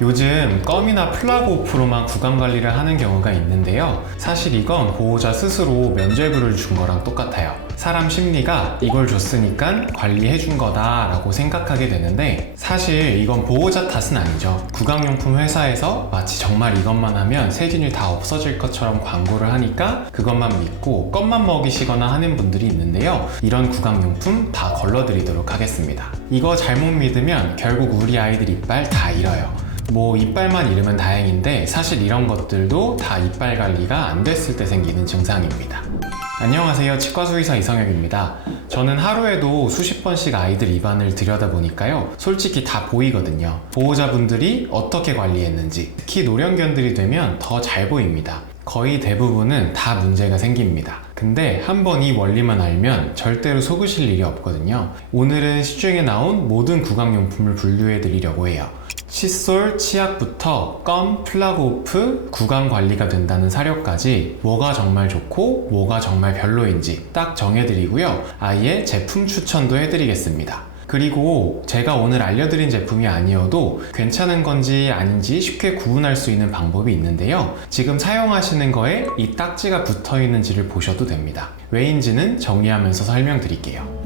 요즘 껌이나 플라그 오프로만 구강 관리를 하는 경우가 있는데요. 사실 이건 보호자 스스로 면죄부를 준 거랑 똑같아요. 사람 심리가 이걸 줬으니까 관리해 준 거다 라고 생각하게 되는데, 사실 이건 보호자 탓은 아니죠. 구강용품 회사에서 마치 정말 이것만 하면 세균이 다 없어질 것처럼 광고를 하니까 그것만 믿고 껌만 먹이시거나 하는 분들이 있는데요. 이런 구강용품 다 걸러드리도록 하겠습니다. 이거 잘못 믿으면 결국 우리 아이들 이빨 다 잃어요. 뭐 이빨만 잃으면 다행인데, 사실 이런 것들도 다 이빨 관리가 안 됐을 때 생기는 증상입니다. 안녕하세요, 치과수의사 이성혁입니다. 저는 하루에도 수십 번씩 아이들 입안을 들여다보니까요, 솔직히 다 보이거든요. 보호자분들이 어떻게 관리했는지, 특히 노령견들이 되면 더 잘 보입니다. 거의 대부분은 다 문제가 생깁니다. 근데 한번 이 원리만 알면 절대로 속으실 일이 없거든요. 오늘은 시중에 나온 모든 구강용품을 분류해 드리려고 해요. 칫솔, 치약부터 껌, 플라그 오프, 구강 관리가 된다는 사료까지 뭐가 정말 좋고 뭐가 정말 별로인지 딱 정해드리고요. 아예 제품 추천도 해드리겠습니다. 그리고 제가 오늘 알려드린 제품이 아니어도 괜찮은 건지 아닌지 쉽게 구분할 수 있는 방법이 있는데요. 지금 사용하시는 거에 이 딱지가 붙어 있는지를 보셔도 됩니다. 왜인지는 정리하면서 설명드릴게요.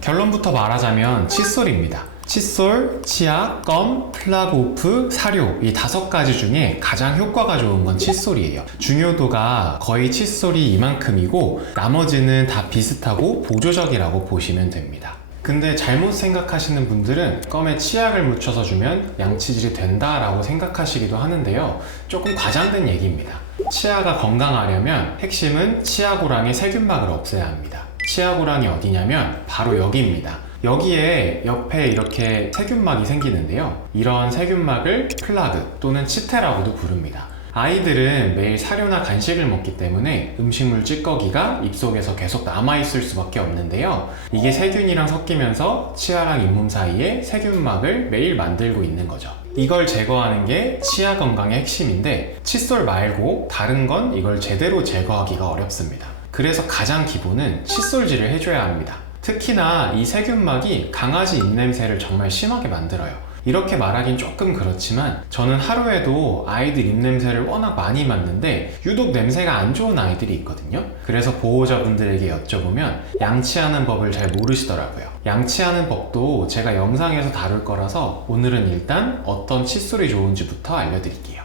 결론부터 말하자면 칫솔입니다. 칫솔, 치약, 껌, 플라그 오프, 사료, 이 5가지 중에 가장 효과가 좋은 건 칫솔이에요. 중요도가 거의 칫솔이 이만큼이고 나머지는 다 비슷하고 보조적이라고 보시면 됩니다. 근데 잘못 생각하시는 분들은 껌에 치약을 묻혀서 주면 양치질이 된다라고 생각하시기도 하는데요. 조금 과장된 얘기입니다. 치아가 건강하려면 핵심은 치아고랑의 세균막을 없애야 합니다. 치아고랑이 어디냐면 바로 여기입니다. 여기에 옆에 이렇게 세균막이 생기는데요. 이런 세균막을 플라그 또는 치태라고도 부릅니다. 아이들은 매일 사료나 간식을 먹기 때문에 음식물 찌꺼기가 입속에서 계속 남아있을 수밖에 없는데요. 이게 세균이랑 섞이면서 치아랑 잇몸 사이에 세균막을 매일 만들고 있는 거죠. 이걸 제거하는 게 치아 건강의 핵심인데, 칫솔 말고 다른 건 이걸 제대로 제거하기가 어렵습니다. 그래서 가장 기본은 칫솔질을 해줘야 합니다. 특히나 이 세균막이 강아지 입냄새를 정말 심하게 만들어요. 이렇게 말하긴 조금 그렇지만 저는 하루에도 아이들 입냄새를 워낙 많이 맡는데 유독 냄새가 안 좋은 아이들이 있거든요. 그래서 보호자분들에게 여쭤보면 양치하는 법을 잘 모르시더라고요. 양치하는 법도 제가 영상에서 다룰 거라서 오늘은 일단 어떤 칫솔이 좋은지부터 알려드릴게요.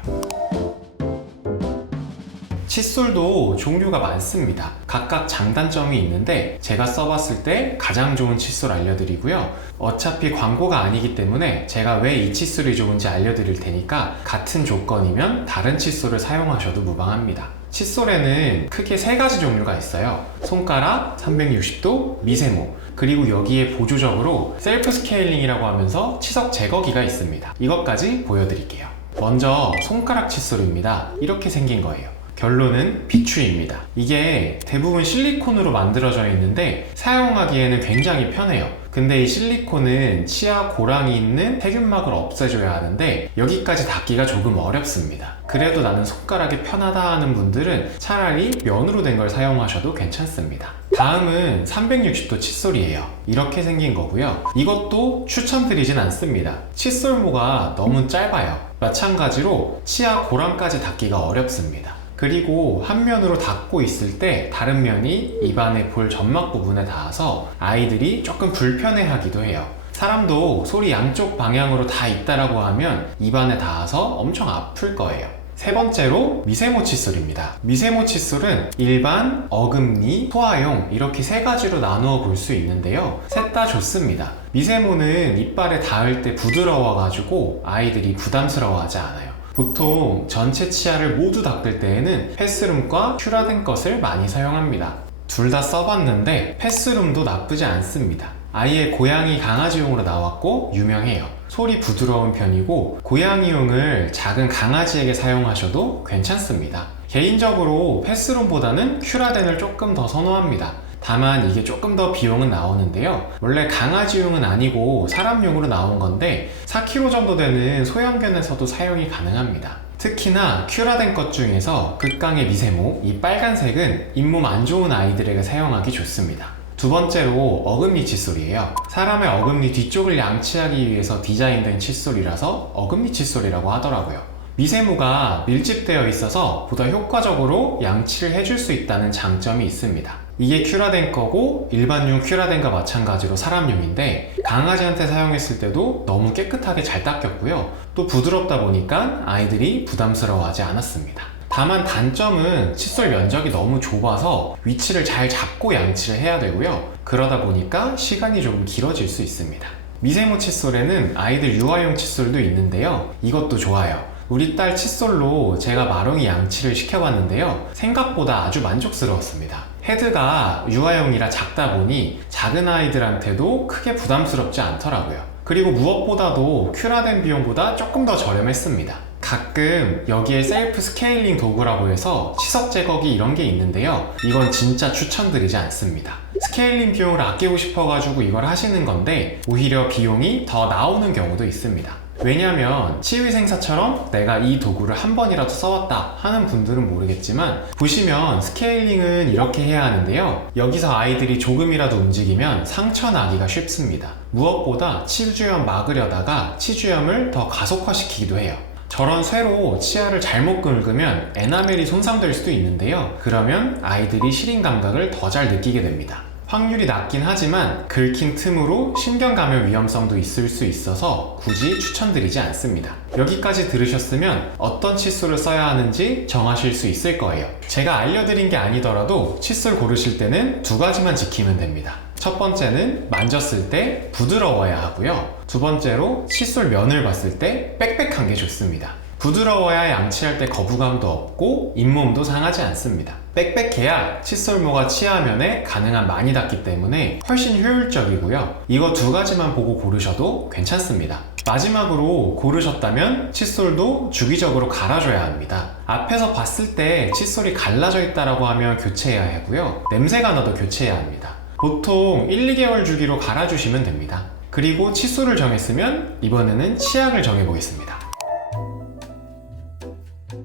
칫솔도 종류가 많습니다. 각각 장단점이 있는데 제가 써봤을 때 가장 좋은 칫솔 알려드리고요. 어차피 광고가 아니기 때문에 제가 왜 이 칫솔이 좋은지 알려드릴 테니까 같은 조건이면 다른 칫솔을 사용하셔도 무방합니다. 칫솔에는 크게 3가지 종류가 있어요. 손가락, 360도, 미세모, 그리고 여기에 보조적으로 셀프 스케일링이라고 하면서 치석 제거기가 있습니다. 이것까지 보여드릴게요. 먼저 손가락 칫솔입니다. 이렇게 생긴 거예요. 결론은 비추입니다. 이게 대부분 실리콘으로 만들어져 있는데 사용하기에는 굉장히 편해요. 근데 이 실리콘은 치아 고랑이 있는 세균막을 없애줘야 하는데 여기까지 닿기가 조금 어렵습니다. 그래도 나는 손가락이 편하다 하는 분들은 차라리 면으로 된 걸 사용하셔도 괜찮습니다. 다음은 360도 칫솔이에요. 이렇게 생긴 거고요. 이것도 추천드리진 않습니다. 칫솔모가 너무 짧아요. 마찬가지로 치아 고랑까지 닿기가 어렵습니다. 그리고 한 면으로 닿고 있을 때 다른 면이 입안의 볼 점막 부분에 닿아서 아이들이 조금 불편해하기도 해요. 사람도 소리 양쪽 방향으로 다 있다라고 하면 입안에 닿아서 엄청 아플 거예요. 3번째로 미세모 칫솔입니다. 미세모 칫솔은 일반, 어금니, 소아용 이렇게 3가지로 나누어 볼 수 있는데요. 셋 다 좋습니다. 미세모는 이빨에 닿을 때 부드러워가지고 아이들이 부담스러워하지 않아요. 보통 전체 치아를 모두 닦을 때에는 패스룸과 큐라된 것을 많이 사용합니다. 둘 다 써봤는데 패스룸도 나쁘지 않습니다. 아예 고양이 강아지용으로 나왔고 유명해요. 솔이 부드러운 편이고 고양이용을 작은 강아지에게 사용하셔도 괜찮습니다. 개인적으로 패스룸보다는 큐라덴을 조금 더 선호합니다. 다만 이게 조금 더 비용은 나오는데요. 원래 강아지용은 아니고 사람용으로 나온 건데 4kg 정도 되는 소형견에서도 사용이 가능합니다. 특히나 큐라된 것 중에서 극강의 미세모, 이 빨간색은 잇몸 안 좋은 아이들에게 사용하기 좋습니다. 두 번째로 어금니 칫솔이에요. 사람의 어금니 뒤쪽을 양치하기 위해서 디자인된 칫솔이라서 어금니 칫솔이라고 하더라고요. 미세모가 밀집되어 있어서 보다 효과적으로 양치를 해줄 수 있다는 장점이 있습니다. 이게 큐라덴 거고 일반용 큐라덴과 마찬가지로 사람용인데 강아지한테 사용했을 때도 너무 깨끗하게 잘 닦였고요. 또 부드럽다 보니까 아이들이 부담스러워하지 않았습니다. 다만 단점은 칫솔 면적이 너무 좁아서 위치를 잘 잡고 양치를 해야 되고요. 그러다 보니까 시간이 조금 길어질 수 있습니다. 미세모 칫솔에는 아이들 유아용 칫솔도 있는데요. 이것도 좋아요. 우리 딸 칫솔로 제가 마롱이 양치를 시켜봤는데요. 생각보다 아주 만족스러웠습니다. 헤드가 유아용이라 작다 보니 작은 아이들한테도 크게 부담스럽지 않더라고요. 그리고 무엇보다도 큐라덴 비용보다 조금 더 저렴했습니다. 가끔 여기에 셀프 스케일링 도구라고 해서 치석 제거기 이런 게 있는데요. 이건 진짜 추천드리지 않습니다. 스케일링 비용을 아끼고 싶어가지고 이걸 하시는 건데 오히려 비용이 더 나오는 경우도 있습니다. 왜냐면 치위생사처럼 내가 이 도구를 한 번이라도 써왔다 하는 분들은 모르겠지만 보시면 스케일링은 이렇게 해야 하는데요. 여기서 아이들이 조금이라도 움직이면 상처 나기가 쉽습니다. 무엇보다 치주염 막으려다가 치주염을 더 가속화시키기도 해요. 저런 쇠로 치아를 잘못 긁으면 에나멜이 손상될 수도 있는데요. 그러면 아이들이 시린 감각을 더 잘 느끼게 됩니다. 확률이 낮긴 하지만 긁힌 틈으로 신경감염 위험성도 있을 수 있어서 굳이 추천드리지 않습니다. 여기까지 들으셨으면 어떤 칫솔을 써야 하는지 정하실 수 있을 거예요. 제가 알려드린 게 아니더라도 칫솔 고르실 때는 두 가지만 지키면 됩니다. 첫 번째는 만졌을 때 부드러워야 하고요. 두 번째로 칫솔 면을 봤을 때 빽빽한 게 좋습니다. 부드러워야 양치할 때 거부감도 없고 잇몸도 상하지 않습니다. 빽빽해야 칫솔모가 치아면에 가능한 많이 닿기 때문에 훨씬 효율적이고요. 이거 두 가지만 보고 고르셔도 괜찮습니다. 마지막으로 고르셨다면 칫솔도 주기적으로 갈아줘야 합니다. 앞에서 봤을 때 칫솔이 갈라져 있다고 하면 교체해야 하고요. 냄새가 나도 교체해야 합니다. 보통 1, 2개월 주기로 갈아주시면 됩니다. 그리고 칫솔을 정했으면 이번에는 치약을 정해보겠습니다.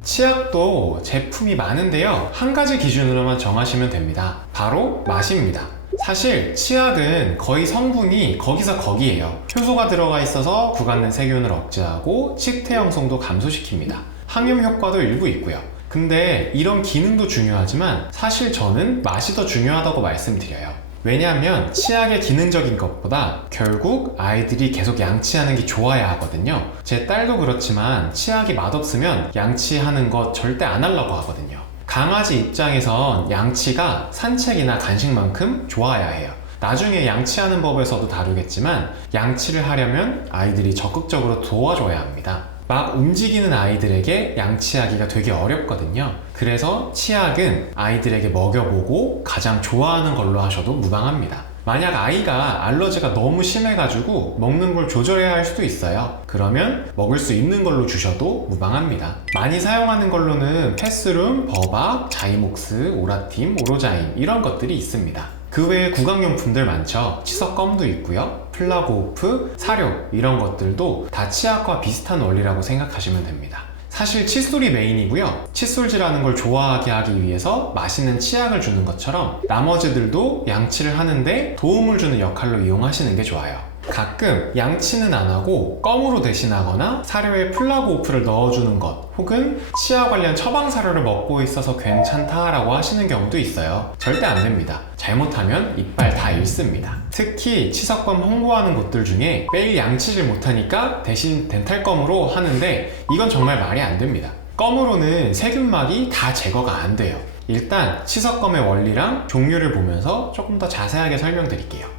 치약도 제품이 많은데요. 한 가지 기준으로만 정하시면 됩니다. 바로 맛입니다. 사실 치약은 거의 성분이 거기서 거기에요. 효소가 들어가 있어서 구강 내 세균을 억제하고 치태 형성도 감소시킵니다. 항염 효과도 일부 있고요. 근데 이런 기능도 중요하지만 사실 저는 맛이 더 중요하다고 말씀드려요. 왜냐하면 치약의 기능적인 것보다 결국 아이들이 계속 양치하는 게 좋아야 하거든요. 제 딸도 그렇지만 치약이 맛없으면 양치하는 것 절대 안 하려고 하거든요. 강아지 입장에선 양치가 산책이나 간식만큼 좋아야 해요. 나중에 양치하는 법에서도 다루겠지만 양치를 하려면 아이들이 적극적으로 도와줘야 합니다. 막 움직이는 아이들에게 양치하기가 되게 어렵거든요. 그래서 치약은 아이들에게 먹여보고 가장 좋아하는 걸로 하셔도 무방합니다. 만약 아이가 알러지가 너무 심해가지고 먹는 걸 조절해야 할 수도 있어요. 그러면 먹을 수 있는 걸로 주셔도 무방합니다. 많이 사용하는 걸로는 패스룸, 버박, 자이목스, 오라팀, 오로자인 이런 것들이 있습니다. 그 외에 구강용품들 많죠. 치석껌도 있고요. 플라고우프, 사료 이런 것들도 다 치약과 비슷한 원리라고 생각하시면 됩니다. 사실 칫솔이 메인이고요. 칫솔질하는 걸 좋아하게 하기 위해서 맛있는 치약을 주는 것처럼 나머지들도 양치를 하는데 도움을 주는 역할로 이용하시는 게 좋아요. 가끔 양치는 안 하고 껌으로 대신하거나 사료에 플라고우프를 넣어주는 것 혹은 치아 관련 처방 사료를 먹고 있어서 괜찮다라고 하시는 경우도 있어요. 절대 안 됩니다. 잘못하면 이빨 다 잃습니다. 특히 치석껌 홍보하는 곳들 중에 매일 양치질 못하니까 대신 덴탈껌으로 하는데 이건 정말 말이 안 됩니다. 껌으로는 세균막이 다 제거가 안 돼요. 일단 치석껌의 원리랑 종류를 보면서 조금 더 자세하게 설명드릴게요.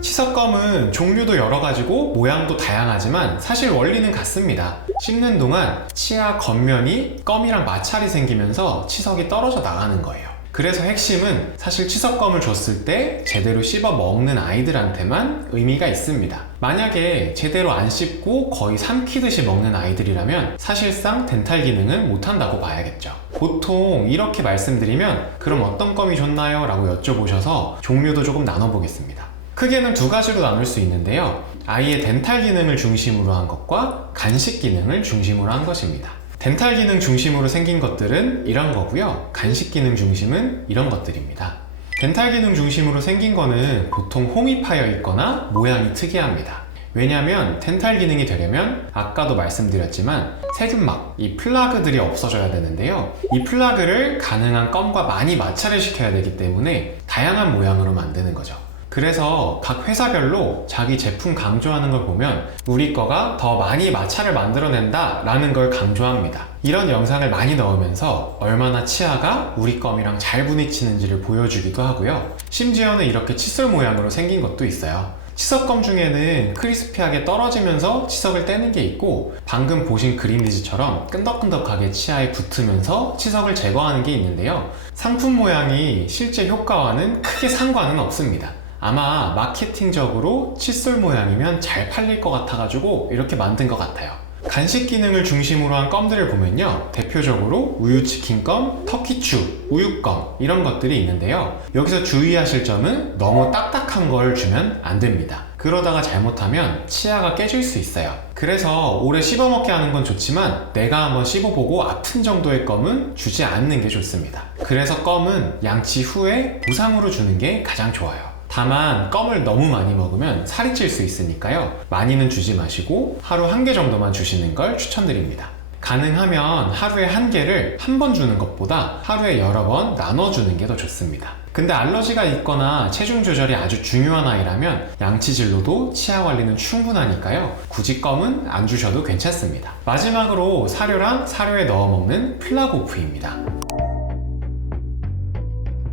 치석껌은 종류도 여러 가지고 모양도 다양하지만 사실 원리는 같습니다. 씹는 동안 치아 겉면이 껌이랑 마찰이 생기면서 치석이 떨어져 나가는 거예요. 그래서 핵심은 사실 치석껌을 줬을 때 제대로 씹어 먹는 아이들한테만 의미가 있습니다. 만약에 제대로 안 씹고 거의 삼키듯이 먹는 아이들이라면 사실상 덴탈 기능은 못한다고 봐야겠죠. 보통 이렇게 말씀드리면 그럼 어떤 껌이 좋나요? 라고 여쭤보셔서 종류도 조금 나눠보겠습니다. 크게는 두 가지로 나눌 수 있는데요. 아이의 덴탈 기능을 중심으로 한 것과 간식 기능을 중심으로 한 것입니다. 덴탈 기능 중심으로 생긴 것들은 이런 거고요. 간식 기능 중심은 이런 것들입니다. 덴탈 기능 중심으로 생긴 거는 보통 홈이 파여 있거나 모양이 특이합니다. 왜냐하면 덴탈 기능이 되려면 아까도 말씀드렸지만 세균막, 이 플라그들이 없어져야 되는데요. 이 플라그를 가능한 껌과 많이 마찰을 시켜야 되기 때문에 다양한 모양으로 만드는 거죠. 그래서 각 회사별로 자기 제품 강조하는 걸 보면 우리 거가 더 많이 마찰을 만들어낸다 라는 걸 강조합니다. 이런 영상을 많이 넣으면서 얼마나 치아가 우리 껌이랑 잘 부딪히는지를 보여주기도 하고요. 심지어는 이렇게 칫솔 모양으로 생긴 것도 있어요. 치석껌 중에는 크리스피하게 떨어지면서 치석을 떼는 게 있고, 방금 보신 그린리즈처럼 끈덕끈덕하게 치아에 붙으면서 치석을 제거하는 게 있는데요. 상품 모양이 실제 효과와는 크게 상관은 없습니다. 아마 마케팅적으로 칫솔 모양이면 잘 팔릴 것 같아가지고 이렇게 만든 것 같아요. 간식 기능을 중심으로 한 껌들을 보면요, 대표적으로 우유치킨껌, 터키추, 우유껌 이런 것들이 있는데요. 여기서 주의하실 점은 너무 딱딱한 걸 주면 안 됩니다. 그러다가 잘못하면 치아가 깨질 수 있어요. 그래서 오래 씹어먹게 하는 건 좋지만 내가 한번 씹어보고 아픈 정도의 껌은 주지 않는 게 좋습니다. 그래서 껌은 양치 후에 보상으로 주는 게 가장 좋아요. 다만 껌을 너무 많이 먹으면 살이 찔 수 있으니까요, 많이는 주지 마시고 하루 1개 정도만 주시는 걸 추천드립니다. 가능하면 하루에 1개를 한 번 주는 것보다 하루에 여러 번 나눠주는 게 더 좋습니다. 근데 알러지가 있거나 체중 조절이 아주 중요한 아이라면 양치질로도 치아 관리는 충분하니까요, 굳이 껌은 안 주셔도 괜찮습니다. 마지막으로 사료랑 사료에 넣어 먹는 플라고프입니다.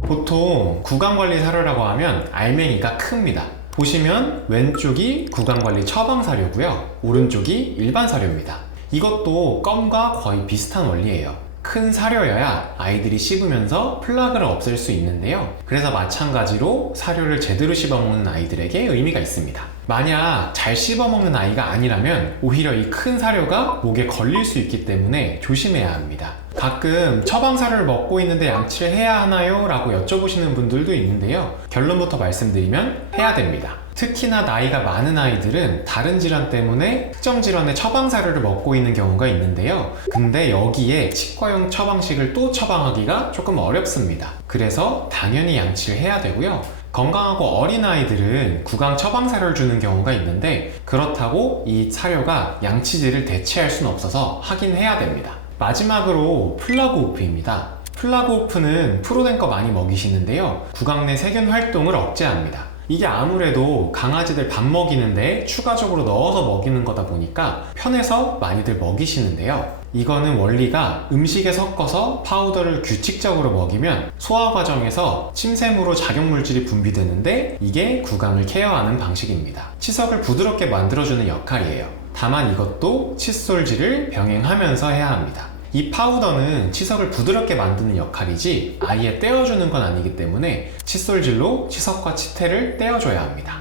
보통 구강관리 사료라고 하면 알맹이가 큽니다. 보시면 왼쪽이 구강관리 처방 사료고요, 오른쪽이 일반 사료입니다. 이것도 껌과 거의 비슷한 원리예요. 큰 사료여야 아이들이 씹으면서 플라그를 없앨 수 있는데요. 그래서 마찬가지로 사료를 제대로 씹어먹는 아이들에게 의미가 있습니다. 만약 잘 씹어먹는 아이가 아니라면 오히려 이 큰 사료가 목에 걸릴 수 있기 때문에 조심해야 합니다. 가끔 처방 사료를 먹고 있는데 양치를 해야 하나요? 라고 여쭤보시는 분들도 있는데요. 결론부터 말씀드리면 해야 됩니다. 특히나 나이가 많은 아이들은 다른 질환 때문에 특정 질환의 처방 사료를 먹고 있는 경우가 있는데요. 근데 여기에 치과용 처방식을 또 처방하기가 조금 어렵습니다. 그래서 당연히 양치를 해야 되고요. 건강하고 어린 아이들은 구강 처방 사료를 주는 경우가 있는데, 그렇다고 이 사료가 양치질을 대체할 수는 없어서 하긴 해야 됩니다. 마지막으로 플라그오프입니다. 플라그오프는 프로덴 거 많이 먹이시는데요, 구강 내 세균 활동을 억제합니다. 이게 아무래도 강아지들 밥 먹이는데 추가적으로 넣어서 먹이는 거다 보니까 편해서 많이들 먹이시는데요. 이거는 원리가 음식에 섞어서 파우더를 규칙적으로 먹이면 소화 과정에서 침샘으로 작용물질이 분비되는데, 이게 구강을 케어하는 방식입니다. 치석을 부드럽게 만들어주는 역할이에요. 다만 이것도 칫솔질을 병행하면서 해야 합니다. 이 파우더는 치석을 부드럽게 만드는 역할이지 아예 떼어주는 건 아니기 때문에 칫솔질로 치석과 치태를 떼어줘야 합니다.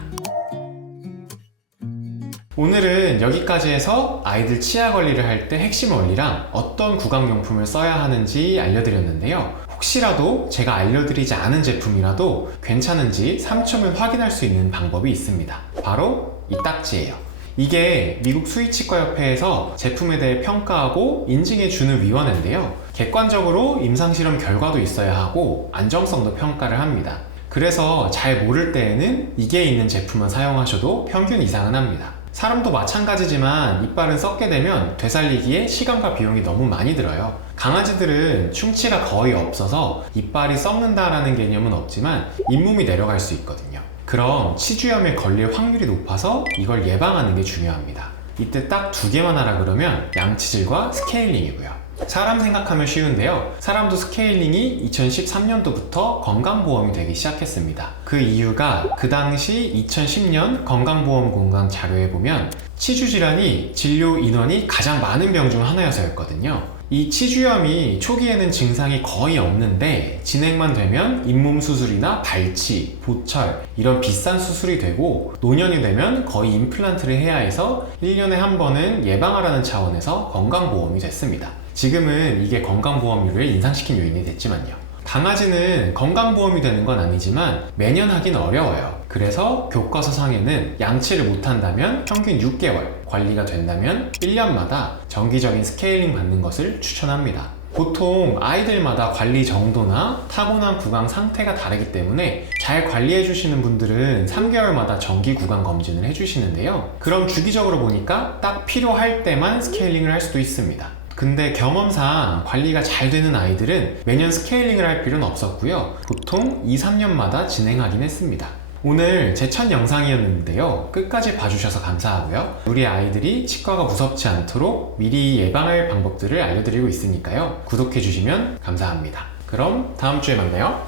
오늘은 여기까지 해서 아이들 치아 관리를 할 때 핵심 원리랑 어떤 구강용품을 써야 하는지 알려드렸는데요. 혹시라도 제가 알려드리지 않은 제품이라도 괜찮은지 3초면 확인할 수 있는 방법이 있습니다. 바로 이 딱지예요. 이게 미국 수의치과협회에서 제품에 대해 평가하고 인증해주는 위원회인데요. 객관적으로 임상실험 결과도 있어야 하고 안정성도 평가를 합니다. 그래서 잘 모를 때에는 이게 있는 제품만 사용하셔도 평균 이상은 합니다. 사람도 마찬가지지만 이빨은 썩게 되면 되살리기에 시간과 비용이 너무 많이 들어요. 강아지들은 충치가 거의 없어서 이빨이 썩는다라는 개념은 없지만 잇몸이 내려갈 수 있거든요. 그럼 치주염에 걸릴 확률이 높아서 이걸 예방하는 게 중요합니다. 이때 딱 2개만 하라 그러면 양치질과 스케일링이고요. 사람 생각하면 쉬운데요. 사람도 스케일링이 2013년도부터 건강보험이 되기 시작했습니다. 그 이유가 그 당시 2010년 건강보험공강 자료에 보면 치주질환이 진료 인원이 가장 많은 병 중 하나여서였거든요. 이 치주염이 초기에는 증상이 거의 없는데 진행만 되면 잇몸 수술이나 발치, 보철 이런 비싼 수술이 되고, 노년이 되면 거의 임플란트를 해야 해서 1년에 한 번은 예방하라는 차원에서 건강보험이 됐습니다. 지금은 이게 건강보험료를 인상시킨 요인이 됐지만요. 강아지는 건강보험이 되는 건 아니지만 매년 하긴 어려워요. 그래서 교과서상에는 양치를 못한다면 평균 6개월, 관리가 된다면 1년마다 정기적인 스케일링 받는 것을 추천합니다. 보통 아이들마다 관리 정도나 타고난 구강 상태가 다르기 때문에 잘 관리해 주시는 분들은 3개월마다 정기 구강 검진을 해 주시는데요. 그럼 주기적으로 보니까 딱 필요할 때만 스케일링을 할 수도 있습니다. 근데 경험상 관리가 잘 되는 아이들은 매년 스케일링을 할 필요는 없었고요. 보통 2, 3년마다 진행하긴 했습니다. 오늘 제 첫 영상이었는데요. 끝까지 봐주셔서 감사하고요. 우리 아이들이 치과가 무섭지 않도록 미리 예방할 방법들을 알려드리고 있으니까요. 구독해주시면 감사합니다. 그럼 다음 주에 만나요.